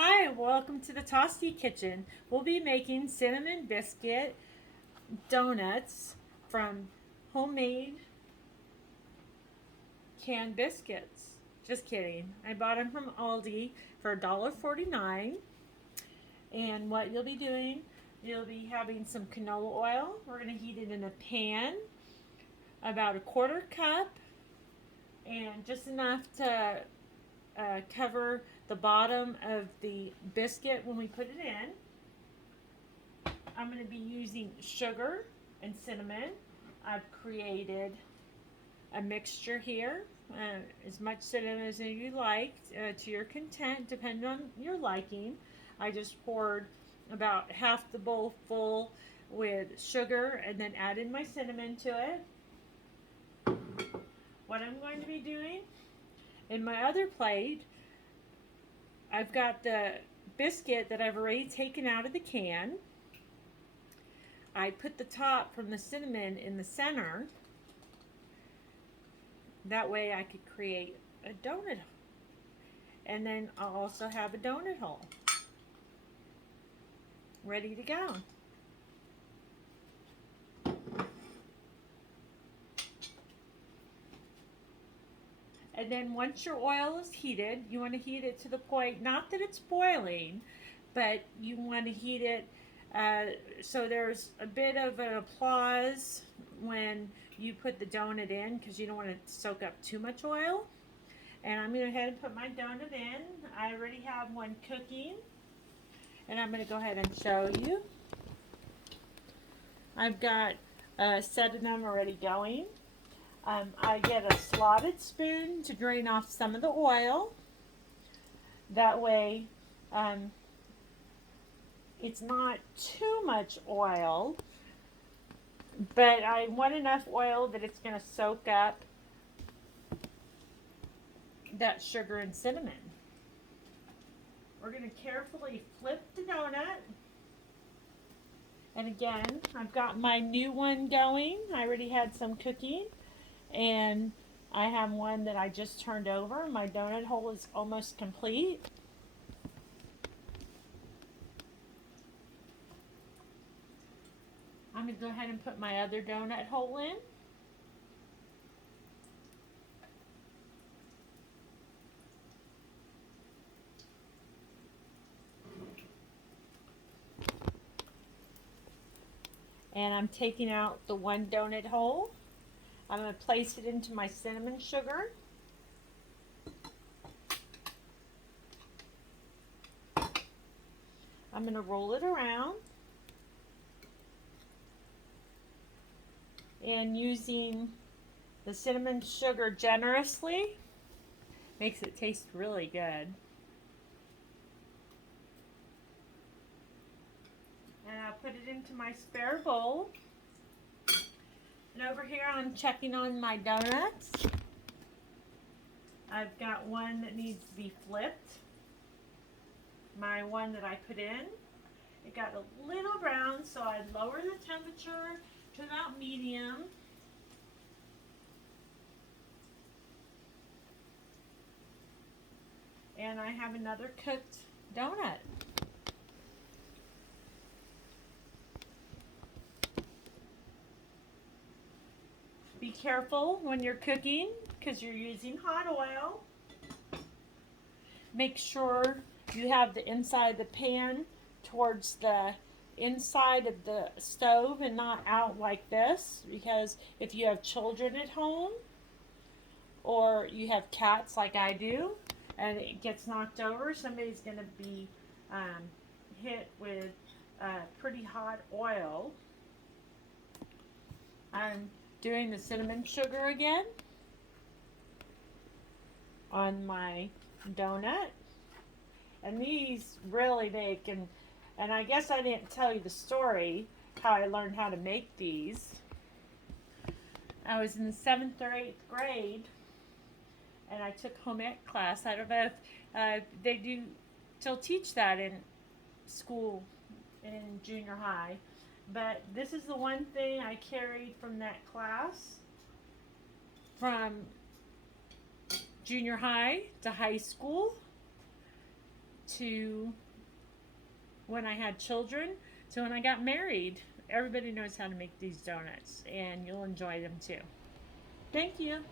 Hi, welcome to the Tosti kitchen. We'll be making cinnamon biscuit donuts from homemade canned biscuits. Just kidding. I bought them from Aldi for $1.49. And what you'll be doing, you'll be having some canola oil. We're going to heat it in a pan, about a quarter cup, and just enough to cover the bottom of the biscuit when we put it in. I'm going to be using sugar and cinnamon. I've created a mixture here, as much cinnamon as you like, to your content, depending on your liking. I just poured about half the bowl full with sugar and then added my cinnamon to it. What I'm going to be doing in my other plate, I've got the biscuit that I've already taken out of the can. I put the top from the cinnamon in the center. That way I could create a donut. And then I'll also have a donut hole ready to go. And then once your oil is heated, you want to heat it to the point, not that it's boiling, but you want to heat it so there's a bit of an applause when you put the donut in, because you don't want to soak up too much oil. And I'm going to go ahead and put my donut in. I already have one cooking, and I'm going to go ahead and show you. I've got a set of them already going. I get a slotted spoon to drain off some of the oil. That way it's not too much oil, but I want enough oil that it's going to soak up that sugar and cinnamon. We're going to carefully flip the donut. And again, I've got my new one going. I already had some cooking. And I have one that I just turned over. My donut hole is almost complete. I'm going to go ahead and put my other donut hole in. And I'm taking out the one donut hole. I'm going to place it into my cinnamon sugar. I'm going to roll it around. And using the cinnamon sugar generously makes it taste really good. And I'll put it into my spare bowl. And over here I'm checking on my donuts. I've got one that needs to be flipped. My one that I put in, it got a little brown, so I lower the temperature to about medium. And I have another cooked donut. Be careful when you're cooking because you're using hot oil. Make sure you have the inside of the pan towards the inside of the stove and not out like this, because if you have children at home or you have cats like I do and it gets knocked over, somebody's going to be hit with pretty hot oil. I'm doing the cinnamon sugar again on my donut, and these really make, and I guess I didn't tell you the story how I learned how to make these. I was in the 7th or 8th grade and I took home ec class. I don't know if they do still teach that in school in junior high, but this is the one thing I carried from that class from junior high to high school to when I had children to when I got married. Everybody knows how to make these donuts, and you'll enjoy them too. Thank you.